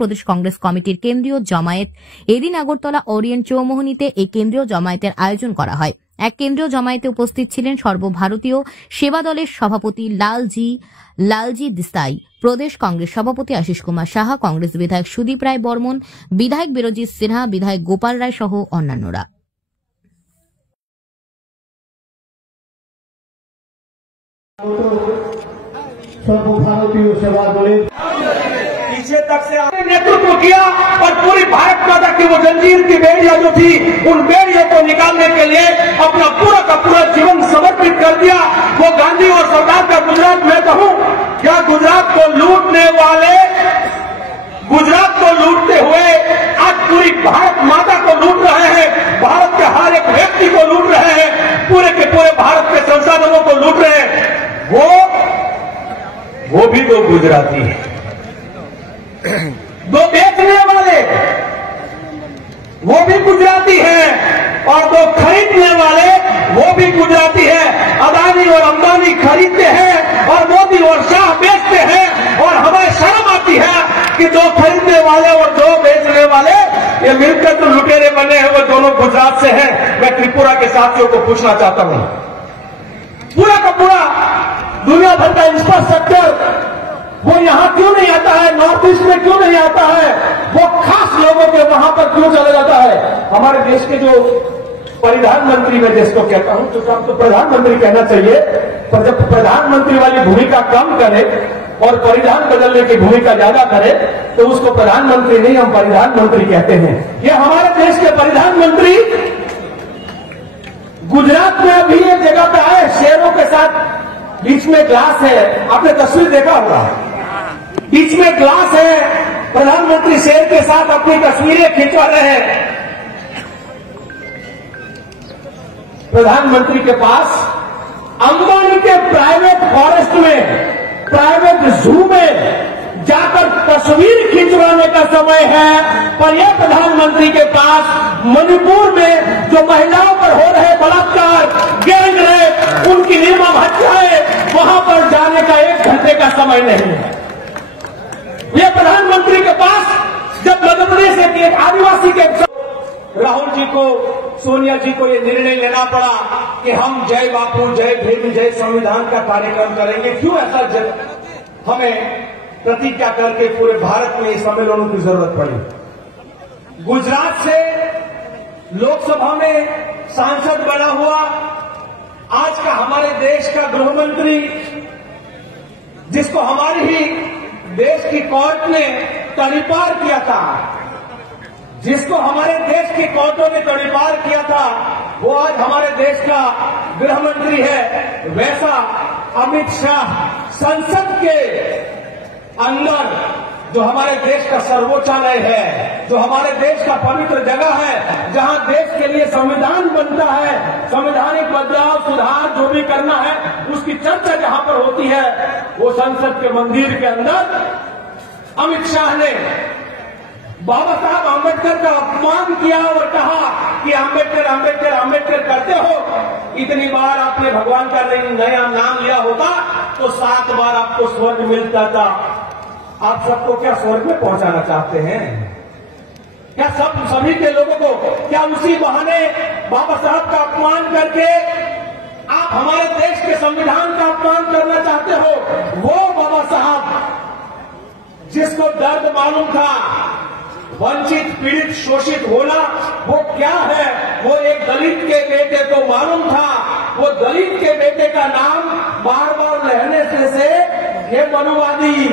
প্রদেশ কংগ্রেস কমিটির কেন্দ্রীয় জমায়েত এদিন আগরতলা ওরিয়েন্ট চৌমোহনীতে এই কেন্দ্রীয় জমায়েতের আয়োজন করা হয়। এক কেন্দ্রীয় জমায়েতে উপস্থিত ছিলেন সর্বভারতীয় সেবা দলের সভাপতি লালজি দেসাই, প্রদেশ কংগ্রেস সভাপতি আশিস কুমার সাহা, কংগ্রেস বিধায়ক সুদীপ রায় বর্মন, বিধায়ক বিরজিৎ সিনহা, বিধায়ক গোপাল রায় সহ অন্যান্যরা। सर्वभारतीय सेवा दल पीछे तक से आपने नेतृत्व किया और पूरी भारत माता की वो जंजीर की बेड़ियां जो थी, उन बेड़ियों को निकालने के लिए अपना पूरा का पूरा जीवन समर्पित कर दिया। वो गांधी और सरदार का गुजरात में कहूं, क्या गुजरात को लूटने वाले, गुजरात को लूटते हुए आज पूरी भारत माता को लूट रहे हैं, भारत के हर एक व्यक्ति को लूट रहे हैं, पूरे के पूरे भारत के संसाधनों को लूट रहे हैं। वो भी दो गुजराती है, दो बेचने वाले वो भी गुजराती हैं और दो खरीदने वाले वो भी गुजराती हैं। अदानी और अंबानी खरीदते हैं और मोदी और शाह बेचते हैं, और हमें शर्म आती है कि दो खरीदने वाले और दो बेचने वाले ये मिलकर तो लुटेरे बने हैं, वो दोनों गुजरात से हैं। मैं त्रिपुरा के साथियों को पूछना चाहता हूं, पूरा का पूरा दुनिया भर का इंफ्रास्ट्रक्चर वो यहां क्यों नहीं आता है, नॉर्थ ईस्ट में क्यों नहीं आता है, वो खास लोगों के वहां पर क्यों चला जाता है? हमारे देश के जो प्रधानमंत्री, मैं जिसको कहता हूं, तो सब तो प्रधानमंत्री कहना चाहिए, पर जब प्रधानमंत्री वाली भूमिका कम करे और परिधान बदलने की भूमिका ज्यादा करे तो उसको प्रधानमंत्री नहीं, हम प्रधानमंत्री कहते हैं। ये हमारे देश के प्रधानमंत्री गुजरात में अभी एक जगह पे आए, शेरों के साथ, बीच में ग्लास है, आपने तस्वीर देखा होगा, बीच में ग्लास है, प्रधानमंत्री शेर के साथ अपनी तस्वीरें खिंचवा रहे हैं। प्रधानमंत्री के पास अंबानी के प्राइवेट फॉरेस्ट में, प्राइवेट जू में जाकर तस्वीर खिंचवाने का समय है, पर यह प्रधानमंत्री के पास मणिपुर में जो महिलाओं पर हो रहे बलात्कार, गैंग रेप, उनकी निर्मम हत्याएं, वहां पर जाने का 1 घंटे का समय नहीं है। यह प्रधानमंत्री के पास जब मध्य प्रदेश के एक आदिवासी के राहुल जी को, सोनिया जी को यह निर्णय लेना पड़ा कि हम जय बापू, जय भीम, जय संविधान का कार्यक्रम करेंगे, क्यों ऐसा हमें प्रतिज्ञा करके पूरे भारत में इस सम्मेलनों की जरूरत पड़ी? गुजरात से लोकसभा में सांसद बना हुआ आज का हमारे देश का गृह मंत्री, जिसको हमारी ही देश की कोर्ट ने तड़ीपार किया था, जिसको हमारे देश की कोर्टों ने तड़ीपार किया था, वो आज हमारे देश का गृह मंत्री है। वैसा अमित शाह संसद के अंदर, जो हमारे देश का सर्वोच्चालय है, जो हमारे देश का पवित्र जगह है, जहां देश के लिए संविधान बनता है, संवैधानिक बदलाव, सुधार जो भी करना है उसकी चर्चा जहां पर होती है, वो संसद के मंदिर के अंदर अमित शाह ने बाबा साहब आंबेडकर का अपमान किया और कहा कि आंबेडकर आंबेडकर आंबेडकर करते हो, इतनी बार आपने भगवान का नया नाम लिया होता तो 7 बार आपको स्वर्ग मिलता था। आप सबको क्या स्वर्ग में पहुंचाना चाहते हैं? क्या सभी के लोगों को क्या उसी बहाने बाबा साहब का अपमान करके आप हमारे देश के संविधान का अपमान करना चाहते हो? वो बाबा साहब जिसको दर्द मालूम था, वंचित, पीड़ित, शोषित होना वो क्या है, वो एक दलित के बेटे को मालूम था। वो दलित के बेटे का नाम बार बार लेने से ये मनुवादी,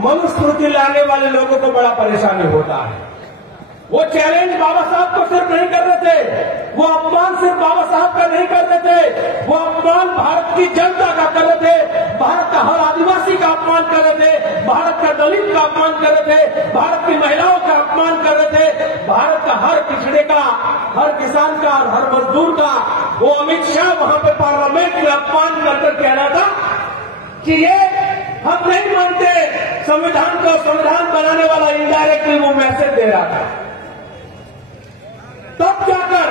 मनुस्मृति लाने वाले लोगों को बड़ा परेशानी होता है। वो चैलेंज बाबा साहब को सिर्फ नहीं कर रहे थे, वो अपमान सिर्फ बाबा साहब का नहीं कर रहे थे, वो अपमान भारत की जनता का कर रहे थे, भारत का हर आदिवासी का अपमान कर रहे थे, भारत का दलित का अपमान कर रहे थे, भारत की महिलाओं का अपमान कर रहे थे, भारत का हर पिछड़े का, हर किसान का, हर मजदूर का। वो अमित शाह वहां पर पार्लियामेंट में अपमान कर कह रहा था कि ये हम नहीं मानते, संविधान को संविधान बनाने वाला इनडायरेक्टली वो मैसेज दे रहा था। तब जाकर,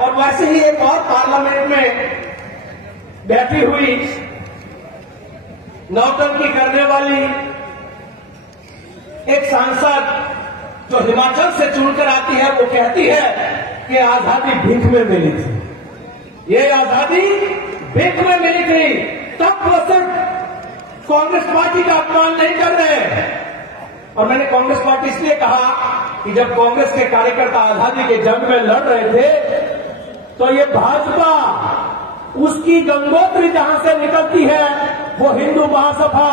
और वैसे ही एक और पार्लियामेंट में बैठी हुई नौटंकी करने वाली एक सांसद जो हिमाचल से चुनकर आती है वो कहती है कि आजादी भीख में मिली थी, ये आजादी भीख में मिली थी। तब वो सिर्फ कांग्रेस पार्टी का अपमान नहीं कर रहे हैं। और मैंने कांग्रेस पार्टी इसलिए कहा कि जब कांग्रेस के कार्यकर्ता आजादी के जंग में लड़ रहे थे तो ये भाजपा उसकी गंगोत्री जहां से निकलती है वो हिंदू महासभा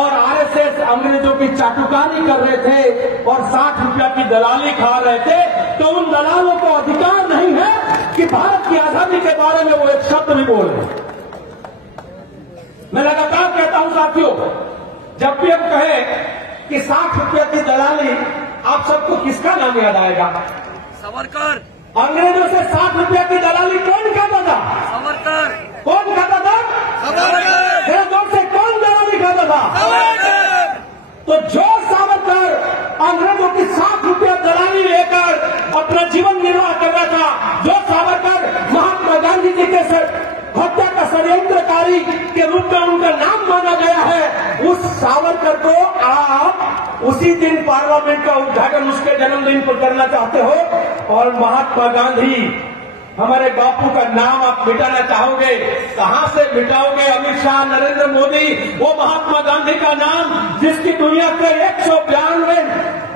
और आरएसएस अंग्रेजों की चाटुकारी कर रहे थे और 60 रुपया की दलाली खा रहे थे। तो उन दलालों को अधिकार नहीं है कि भारत की आजादी के बारे में वो एक शब्द भी बोले। मैं लगातार कहता हूं साथियों, जब भी हम कहें कि 60 रुपया की दलाली, आप सबको किसका नाम याद आएगा? सावरकर। अंग्रेजों से 60 रुपया की दलाली कौन खाता था? सावरकर। कौन खाता था? सावरकर। मेरे दौर से कौन दलाली खाता था? सावरकर। तो जो सावरकर अंग्रेजों की 60 रुपया दलाली लेकर अपना जीवन निर्वाह कर रहा था, जो सावरकर महात्मा गांधी जी के हत्या का षड्यंत्रकारी के रूप में उनका नाम माना गया है, उस सावरकर को आप उसी दिन पार्लियामेंट का उद्घाटन उसके जन्मदिन पर करना चाहते हो और महात्मा गांधी हमारे बापू का नाम आप मिटाना चाहोगे। कहां से मिटाओगे? अमित शाह, नरेंद्र मोदी, वो महात्मा गांधी का नाम जिसकी दुनिया के 192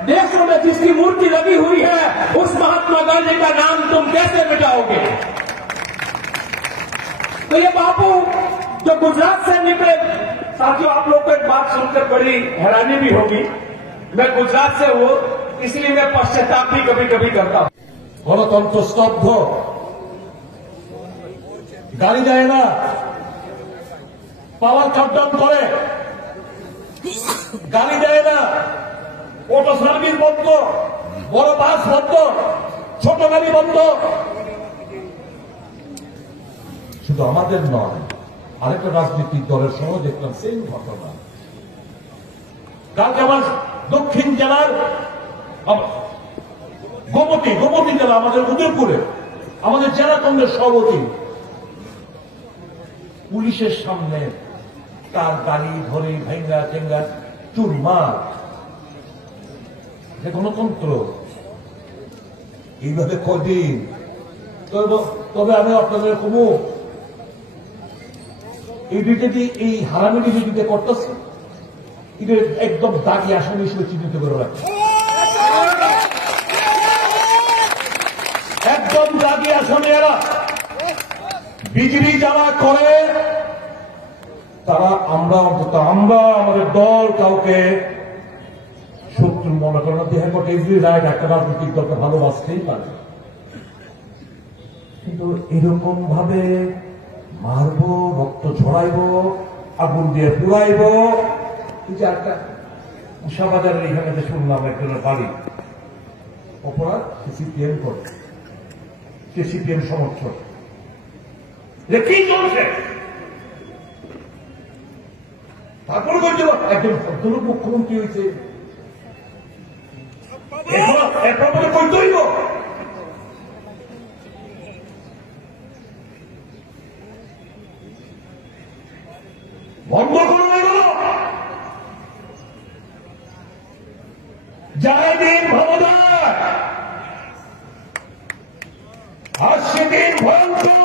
देशों में जिसकी मूर्ति लगी हुई है, उस महात्मा गांधी का नाम तुम कैसे मिटाओगे? तो ये बापू जो गुजरात से निकले, साथियों आप लोग को एक बात सुनकर बड़ी हैरानी भी होगी, मैं गुजरात से हूं इसलिए मैं पश्चाताप भी कभी कभी करता हूं। গণতন্ত্র স্তব্ধ, গাড়ি যায় না, পাওয়ার কাটডাউন করে, গাড়ি যায় না, অটো সার্ভিস বন্ধ, বড় বাস বন্ধ, ছোট গাড়ি বন্ধ। শুধু আমাদের নয়, আরেকটা রাজনৈতিক দলের সহ দেখলাম সেম ঘটনা। কালকে আমার দক্ষিণ জেলার গোমতী জেলা, আমাদের উদয়পুরে আমাদের জেলা কংগ্রেস সভাপতি পুলিশের সামনে তার গাড়ি ধরে ভেঙ্গা টেঙ্গা চুরমার। গণতন্ত্র এইভাবে কদিন। তবে আমি আপনাদের কমু এই ডিউটি, এই হারামি ডিউটিতে করতেছে, এটা একদম দাগি আসামি হিসেবে চিহ্নিত করে রাখছে, একদম দাগি আসামি। এরা বিজেপি যারা করে তারা, আমরা অন্তত আমরা আমাদের দল কাউকে শত্রু মনে করে না। দেহের মতো এভরি রাইট একটা রাজনৈতিক দলকে ভালোবাসতেই পারে, কিন্তু এরকম ভাবে মারবো, রক্ত ঝরাইব, আগুন দিয়ে পুরাইব। এই যে একটা উষাবাজারের এখানে যে শুনলাম একজনের বাড়ি, অপরাধ সিপিএম করে, সে সিপিএম সমর্থক, যে কি চলছে। তারপর বলছিল একজন ভদ্রলোক মুখ্যমন্ত্রী হয়েছে, এরপর বলে করতে হইব। বন্ধ করুন এগুলো। জাহিদিন ভবদার আর সেদিন ভয়ঙ্কর।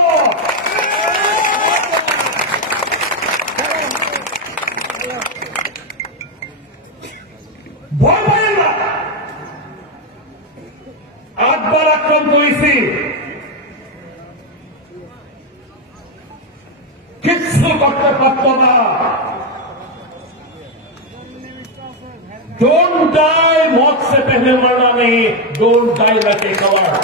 ভয় পাবেন না। 8 বার আক্রান্ত হয়েছি, কিচ্ছু করতে পারত না। डोंट डाई, मौत से पहले मरना नहीं, don't die like a coward.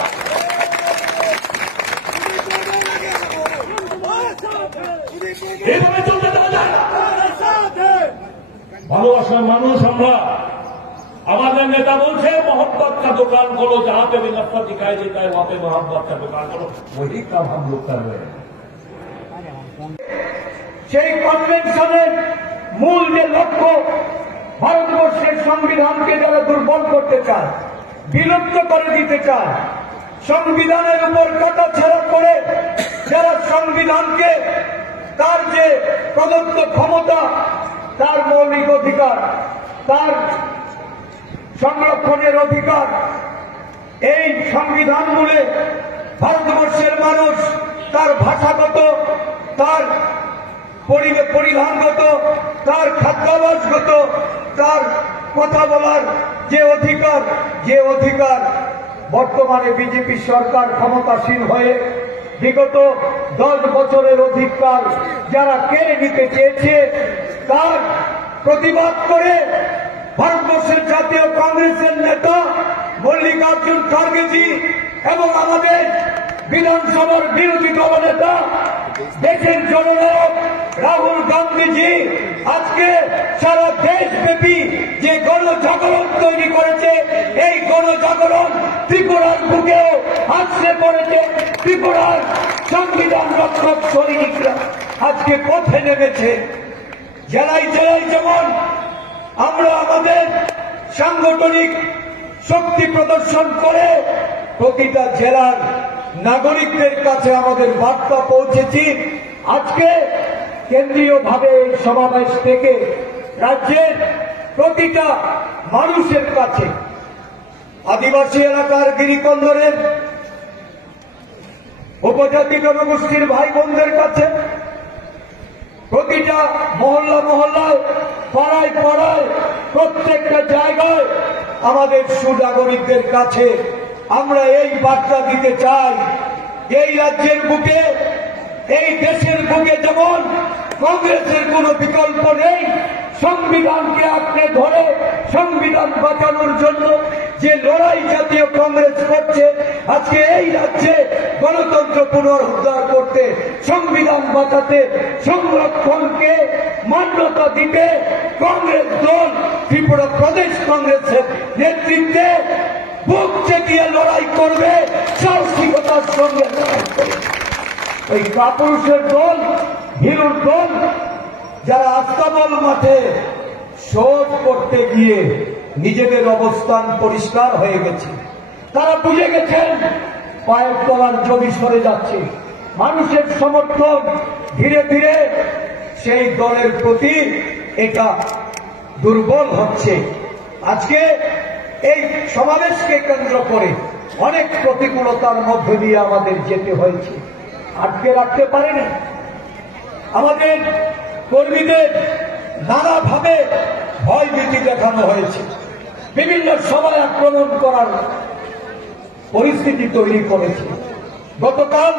এইভাবে চলতে দেওয়া যায় না। ভালোবাসার মানুষ আমরা। আমাদের নেতা বলছে मोहब्बत का दुकान खोलो, जहां पे भी नफरत दिखाई देता है वहां पे मोहब्बत का दुकान खोलो। वही काम हम लोग कर रहे हैं। সেই কনভেনশনের মূল যে লক্ষ্য, ভারতবর্ষের সংবিধানকে যারা দুর্বল করতে চায়, বিলুপ্ত করে দিতে চায়, সংবিধানের উপর কাটাছেঁড়া করে যারা সংবিধানকে তার যে প্রদত্ত ক্ষমতা, তার মৌলিক অধিকার, তার সংরক্ষণের অধিকার, এই সংবিধান বলে ভারতবর্ষের মানুষ তার ভাষাগত, তার পরিধানগত, তার খাদ্যাভ্যাসগত, তার কথা বলার যে অধিকার বর্তমানে বিজেপি সরকার ক্ষমতাসীন হয়ে বিগত 10 বছরের অধিকার যারা কেড়ে নিতে চেয়েছে তার প্রতিবাদ করে ভারতবর্ষের জাতীয় কংগ্রেসের নেতা মল্লিকার্জুন খার্গেজি এবং আমাদের বিধানসভার বিরোধী দলনেতা দেশের জননায়ক রাহুল গান্ধীজি আজকে সারা দেশব্যাপী যে গণজাগরণ তৈরি করেছে, এই গণজাগরণ ত্রিপুরার বুকেও আছড়ে পড়েছে। ত্রিপুরার সংবিধান রক্ষক সৈনিকরা আজকে পথে নেমেছে। জেলায় জেলায় যেমন আমরা আমাদের সাংগঠনিক শক্তি প্রদর্শন করে প্রতিটা জেলার নাগরিকদের কাছে আমাদের বার্তা পৌঁছেছি, আজকে কেন্দ্রীয়ভাবে এই সমাবেশ থেকে রাজ্যের প্রতিটা মানুষের কাছে, আদিবাসী এলাকার গিরিকন্দরের উপজাতি জনগোষ্ঠীর ভাই বোনদের কাছে, প্রতিটা মহল্লা মহল্লায়, পাড়ায় পাড়ায়, প্রত্যেকটা জায়গায় আমাদের সুনাগরিকদের কাছে আমরা এই বার্তা দিতে চাই, এই রাজ্যের বুকে, এই দেশের বুকে যেমন কংগ্রেসের কোনো বিকল্প নেই। সংবিধানকে আঁকড়ে ধরে সংবিধান বাঁচানোর জন্য যে লড়াই জাতীয় কংগ্রেস করছে, আজকে এই রাজ্যে গণতন্ত্র পুনরুদ্ধার করতে, সংবিধান বাঁচাতে, সংরক্ষণকে মান্যতা দিতে কংগ্রেস দল ত্রিপুরা প্রদেশ কংগ্রেসের নেতৃত্বে বুক চেকিয়ে লড়াই করবে, সাহসিকতার সঙ্গে লড়াই করবে। ওই কাপুরুষের দল, হিরুর দল যারা আস্তাবল মাঠে শোধ করতে গিয়ে নিজেদের অবস্থান পরিষ্কার হয়ে গেছে, তারা বুঝে গেছেন পায়ের তলার জমি সরে যাচ্ছে, মানুষের সমর্থন ধীরে ধীরে সেই দলের প্রতি এটা দুর্বল হচ্ছে। আজকে এই সমাবেশকে কেন্দ্র করে অনেক প্রতিকূলতার মধ্য দিয়ে আমাদের যেতে হয়েছে, আটকে রাখতে পারেনি। আমাদের কর্মীদের নানাভাবে ভয়ভীতি দেখানো হয়েছে, বিভিন্ন সভায় আক্রমণ করার পরিস্থিতি তৈরি করেছে। গতকাল